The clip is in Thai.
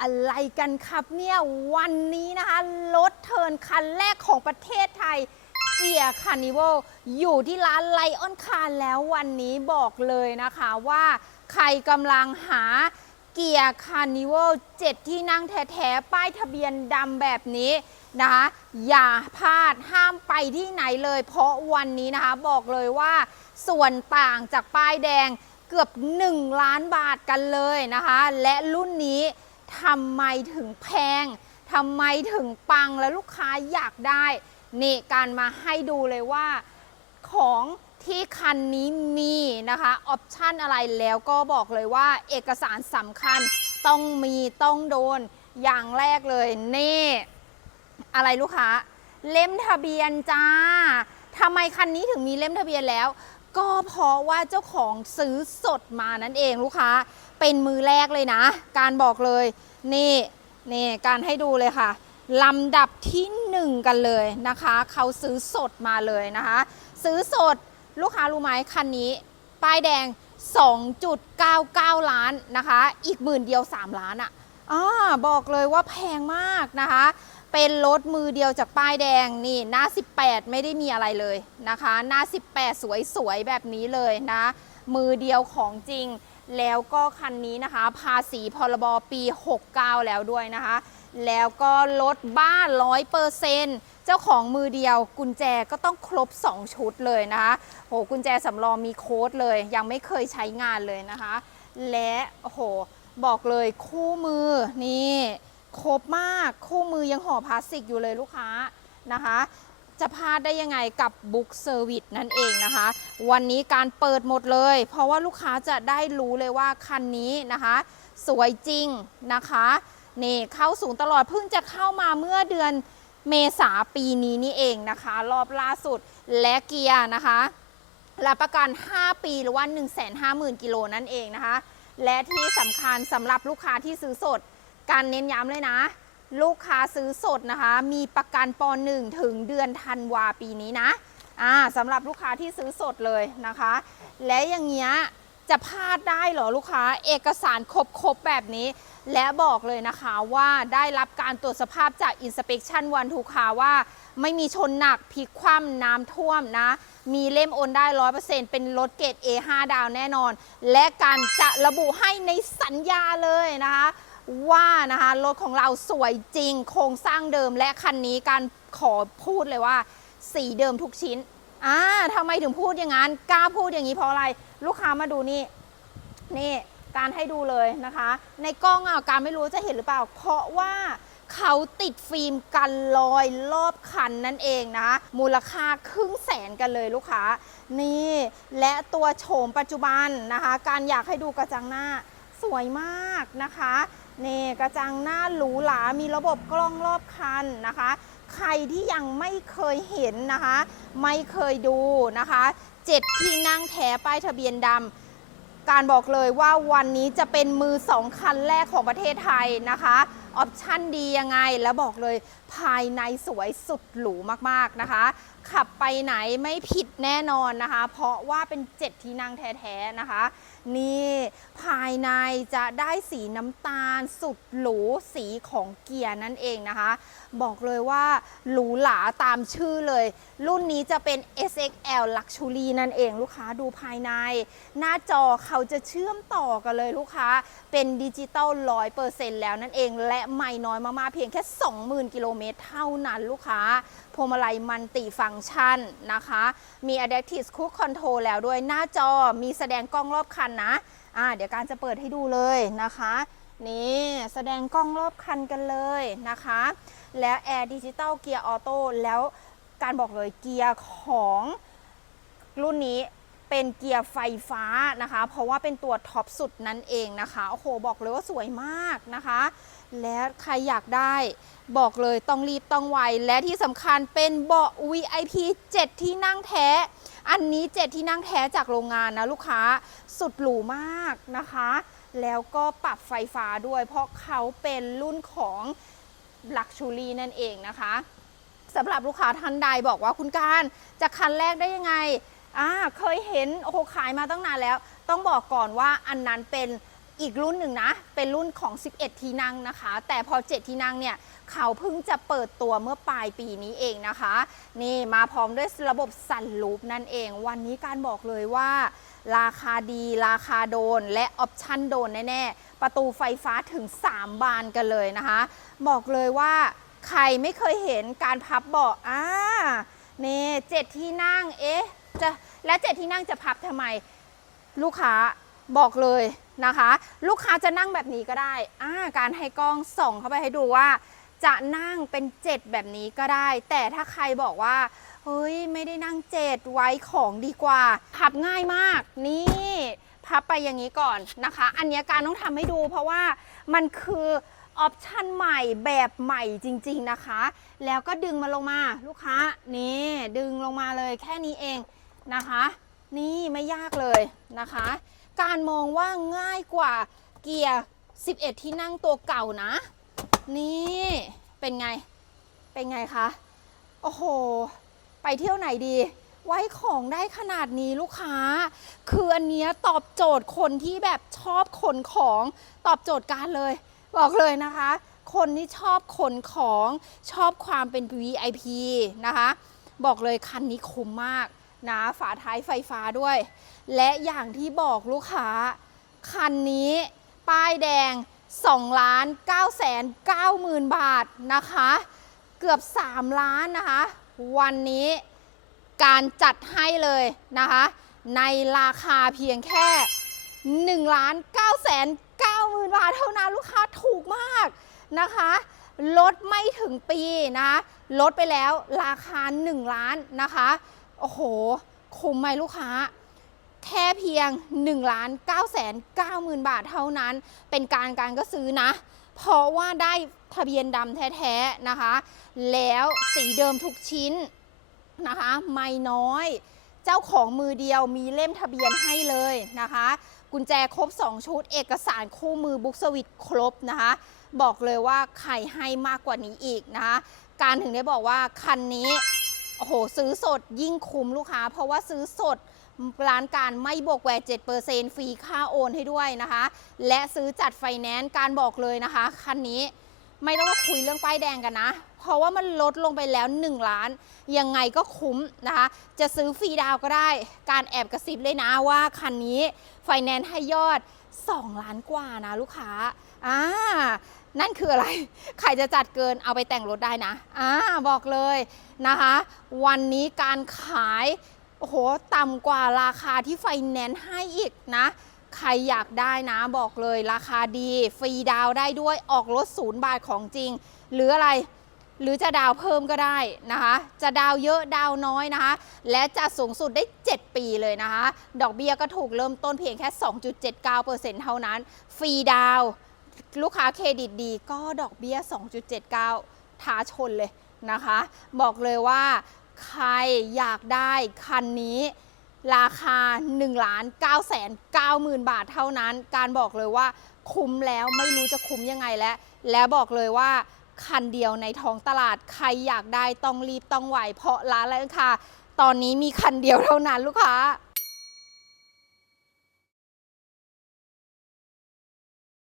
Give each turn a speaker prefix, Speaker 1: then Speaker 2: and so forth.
Speaker 1: อะไรกันครับเนี่ย วันนี้นะคะ รถเทินคันแรกของประเทศไทยเกียร์คานิวลอยู่ที่ร้านไลออนคาร์แล้ววันนี้บอกเลยนะคะว่าใครกำลังหาเกียร์คานิวล7ที่นั่งแท้ๆ ป้ายทะเบียนดำแบบนี้นะคะอย่าพลาดห้ามไปที่ไหนเลย เพราะวันนี้นะคะบอกเลยว่าส่วนต่างจากป้ายแดงเกือบ 1 ล้านบาทกันเลยนะคะ และรุ่นนี้ ทำไมถึงแพงทำไมถึงปังและลูกค้าอยากได้ นี่การมาให้ดูเลยว่าของที่คันนี้มีนะคะออปชันอะไรแล้วก็บอกเลยว่าเอกสารสำคัญต้องมีต้องโดนอย่างแรกเลย นี่ อะไรลูกค้า เล่มทะเบียนจ้าทำไมคันนี้ถึงมีเล่มทะเบียนแล้ว ก็เพราะว่าเจ้าของซื้อสดมานั่นเองลูกค้า เป็นมือแรกเลยนะ การบอกเลยนี่นี่การให้ดูเลยค่ะลำดับที่หนึ่งกันเลยนะคะ เขาซื้อสดมาเลยนะคะ ซื้อสดลูกค้ารู้ไหมคันนี้ ป้ายแดง 2.99 ล้านนะคะ อีกหมื่นเดียว 3 ล้านอะ่ะอ่าบอกเลยว่าแพงมากนะคะ เป็นรถมือเดียวจากป้ายแดงนี่หน้า 18 ไม่ได้มีอะไรเลยนะคะ หน้า 18 สวยๆ แบบนี้เลยนะ มือเดียวของจริง แล้วก็คันนี้นะคะ ภาษีพรบปี 69 แล้วด้วยนะคะ แล้วก็รถบ้านร้อยเปอร์เซนเจ้าของมือเดียวกุญแจก็ต้องครบ 2 ชุดเลยนะคะโหกุญแจสำรองมีโค้ดเลย ยังไม่เคยใช้งานเลยนะคะ และโหบอกเลยคู่มือนี่ครบมากคู่มือยังห่อพลาสติกอยู่เลยลูกค้านะคะ จะพลาดได้ยังไงกับบุ๊กเซอร์วิสนั่นเองนะคะ วันนี้การเปิดหมดเลย เพราะว่าลูกค้าจะได้รู้เลยว่าคันนี้นะคะ สวยจริงนะคะนี่เข้าสูงตลอดเพิ่งจะเข้ามาเมื่อเดือนเมษาปีนี้นี่เองนะคะ รอบล่าสุดและเกียร์นะคะรับประกัน 5 ปีหรือว่า 150,000 กิโลนั่นเองนะคะ และที่สำคัญสำหรับลูกค้าที่ซื้อสด การเน้นย้ำเลยนะ ลูกค้าซื้อสดนะคะ มีประกันป .1 ถึงเดือนธันวาปีนี้นะอ่าสำหรับลูกค้าที่ซื้อสดเลยนะคะ และอย่างเงี้ยจะพลาดได้เหรอลูกค้า เอกสารครบๆแบบนี้ และบอกเลยนะคะว่าได้รับการตรวจสภาพจาก Inspection One to Car ว่าไม่มีชนหนักพลิกคว่ำน้ำท่วมนะ มีเล่มโอนได้100%เป็นรถเกรด A5 ดาวแน่นอน และการจะระบุให้ในสัญญาเลยนะคะ ว่านะคะรถของเราสวยจริง โครงสร้างเดิมและคันนี้การขอพูดเลยว่า สีเดิมทุกชิ้นอ่าทำไมถึงพูดอย่างนั้นกล้าพูดอย่างนี้เพราะอะไร ลูกค้ามาดูนี่นี่การให้ดูเลยนะคะ ในกล้องอะการไม่รู้จะเห็นหรือเปล่า เพราะว่าเขาติดฟิล์มกันรอยรอบคันนั่นเองนะ มูลค่าครึ่งแสนกันเลยลูกค้า นี่ และตัวโฉมปัจจุบันนะคะ การอยากให้ดูกระจังหน้าสวยมากนะคะ นี่กระจังหน้าหรูหรา มีระบบกล้องรอบคันนะคะ ใครที่ยังไม่เคยเห็นนะคะ ไม่เคยดูนะคะเจ็ดที่นั่งแท้ป้ายทะเบียนดำ การบอกเลยว่าวันนี้จะเป็นมือสองคันแรกของประเทศไทยนะคะออปชั่นดียังไง แล้วบอกเลยภายในสวยสุดหรูมากๆนะคะ ขับไปไหนไม่ผิดแน่นอนนะคะ เพราะว่าเป็นเจ็ดที่นั่งแท้ๆนะคะ นี่ภายในจะได้สีน้ำตาลสุดหรูสีของเกียร์นั่นเองนะคะ บอกเลยว่าหรูหราตามชื่อเลย รุ่นนี้จะเป็น SXL Luxury นั่นเองลูกค้าดูภายใน หน้าจอเขาจะเชื่อมต่อกันเลยลูกค้า เป็นดิจิตอลร้อยเปอร์เซ็นต์แล้วนั่นเอง และไม่น้อยมากๆเพียงแค่ 20,000 กิโลเมตรเท่านั้นลูกค้า วงมาลัยมันติฟังก์ชันนะคะ มี Adaptive Cruise Control แล้วด้วยหน้าจอมีแสดงกล้องรอบคันนะอ่าเดี๋ยวการจะเปิดให้ดูเลยนะคะ นี่แสดงกล้องรอบคันกันเลยนะคะ แล้ว Air Digital Gear Auto แล้วการบอกเลยเกียร์ของรุ่นนี้เป็นเกียร์ไฟฟ้านะคะ เพราะว่าเป็นตัวท็อปสุดนั่นเองนะคะ โอ้โห บอกเลยว่าสวยมากนะคะ และใครอยากได้ บอกเลยต้องรีบต้องไว และที่สำคัญเป็นเบาะ VIP 7 ที่นั่งแท้ อันนี้ 7 ที่นั่งแท้จากโรงงานนะลูกค้าสุดหรูมากนะคะ แล้วก็ปรับไฟฟ้าด้วย เพราะเขาเป็นรุ่นของ Luxury นั่นเองนะคะสำหรับลูกค้าท่านใดบอกว่าคุณการจะคันแรกได้ยังไงอ่าเคยเห็นโอ้โหขายมาตั้งนานแล้ว ต้องบอกก่อนว่าอันนั้นเป็น อีกรุ่นหนึ่งนะ เป็นรุ่นของ 11 ที่นั่งนะคะ แต่พอ 7 ที่นั่งเนี่ย เขาเพิ่งจะเปิดตัวเมื่อปลายปีนี้เองนะคะ นี่มาพร้อมด้วยระบบสั่นลูปนั่นเอง วันนี้การบอกเลยว่า ราคาดี ราคาโดน และออปชั่นโดนแน่ๆ ประตูไฟฟ้าถึง 3 บานกันเลยนะคะ บอกเลยว่าใครไม่เคยเห็นการพับเบาะอ่านี่เจ็ดที่นั่ง เอ๊ะ จะ และเจ็ดที่นั่งจะพับทำไม ลูกค้าบอกเลย นะคะ ลูกค้าจะนั่งแบบนี้ก็ได้อ่าการให้กล้องส่องเข้าไปให้ดูว่า จะนั่งเป็นเจ็ดแบบนี้ก็ได้ แต่ถ้าใครบอกว่าเฮ้ยไม่ได้นั่งเจ็ดไว้ของดีกว่า พับง่ายมากนี่พับไปอย่างนี้ก่อนนะคะ อันนี้การต้องทำให้ดูเพราะว่ามันคือออปชันใหม่แบบใหม่จริง ๆนะคะ แล้วก็ดึงมาลงมาลูกค้านี่ดึงลงมาเลยแค่นี้เองนะคะ นี่ไม่ยากเลยนะคะ การมองว่าง่ายกว่าเกียร์ 11 ที่นั่งตัวเก่านะ นี่เป็นไง เป็นไงคะ โอ้โห ไปเที่ยวไหนดี ไว้ของได้ขนาดนี้ลูกค้า คืออันเนี้ยตอบโจทย์คนที่แบบชอบขนของตอบโจทย์การเลย บอกเลยนะคะ คนที่ชอบขนของชอบความเป็น VIP นะคะ บอกเลยคันนี้คุ้มมากนะฝาท้ายไฟฟ้าด้วย และอย่างที่บอกลูกค้า คันนี้ป้ายแดง2ล้าน9แสน9หมื่นบาทนะคะ เกือบ 3 ล้านนะคะ วันนี้การจัดให้เลยนะคะ ในราคาเพียงแค่1ล้าน9แสน9หมื่นบาทเท่านั้นลูกค้าถูกมากนะคะลดไม่ถึงปีนะคะลดไปแล้วราคา 1 ล้านนะคะ โอ้โห คุ้มไหมลูกค้า แค่เพียง1ล้าน9แสน9หมื่นบาทเท่านั้น เป็นการการก็ซื้อนะ เพราะว่าได้ทะเบียนดำแท้ๆนะคะ แล้วสีเดิมทุกชิ้นนะคะ ไม่น้อย เจ้าของมือเดียวมีเล่มทะเบียนให้เลยนะคะ กุญแจครบ 2 ชุด เอกสารคู่มือบุ๊กสวิตครบนะคะ บอกเลยว่าใครให้มากกว่านี้อีกนะคะ การถึงได้บอกว่าคันนี้ โอ้โห ซื้อสดยิ่งคุ้มลูกค้า เพราะว่าซื้อสดร้านการไม่บวกแวด7%ฟรีค่าโอนให้ด้วยนะคะ และซื้อจัดไฟแนนซ์การบอกเลยนะคะ คันนี้ไม่ต้องมาคุยเรื่องป้ายแดงกันนะ เพราะว่ามันลดลงไปแล้ว 1 ล้าน ยังไงก็คุ้มนะคะ จะซื้อฟรีดาวก็ได้ การแอบกระซิบเลยนะว่าคันนี้ไฟแนนซ์ให้ยอด 2 ล้านกว่านะลูกค้าอ่า นั่นคืออะไร ใครจะจัดเกินเอาไปแต่งรถได้นะอ่าบอกเลยนะคะ วันนี้การขาย โอ้โห ต่ำกว่าราคาที่ไฟแนนซ์ให้อีกนะ ใครอยากได้นะบอกเลยราคาดี ฟรีดาวได้ด้วยออกรถศูนย์บาทของจริง หรืออะไรหรือจะดาวเพิ่มก็ได้นะคะ จะดาวเยอะดาวน้อยนะคะ และจะสูงสุดได้ 7 ปีเลยนะคะ ดอกเบี้ยก็ถูกเริ่มต้นเพียงแค่ 2.79%เท่านั้น ฟรีดาว ลูกค้าเครดิตดีก็ดอกเบี้ย 2.79 ท้าชนเลยนะคะ บอกเลยว่าใครอยากได้คันนี้ราคา1ล้าน9แสน9หมื่นบาทเท่านั้น การบอกเลยว่าคุ้มแล้วไม่รู้จะคุ้มยังไงแล้ว แล้วบอกเลยว่าคันเดียวในท้องตลาดใครอยากได้ต้องรีบต้องไหวเพราะร้านแล้วค่ะ ตอนนี้มีคันเดียวเท่านั้นลูกค้า